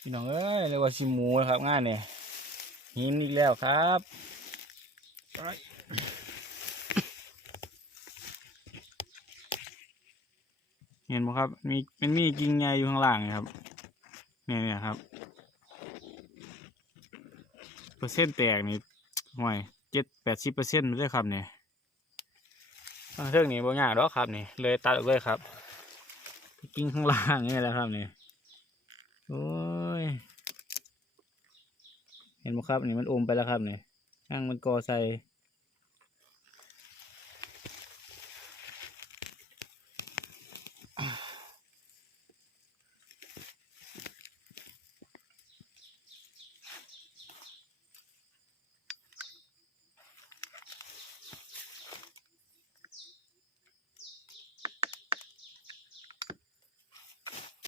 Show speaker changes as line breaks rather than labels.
พี่น้องเอ้ยเรียกว่าชิมูนะครับง่ายเนี่ยหินอีกแล้วครับเห็นไหมครับ มีมันมีกิ่งใหญ่อยู่ข้างล่างนี่ครับ เนี่ยเนี่ยครับ เปอร์เซ็นต์แตกนี่ห่วยเจ็ดแปดสิบเปอร์เซ็นต์เลยครับเนี่ยทางเทือกนี้บ่ยากหรอกครับนี่เลยตัดออกเลยครับ กิ่งข้างล่างนี่แหละครับเนี่ยโอ้ย เห็นไหมครับนี่มันอมไปแล้วครับเนี่ยนั่งมันกอใส่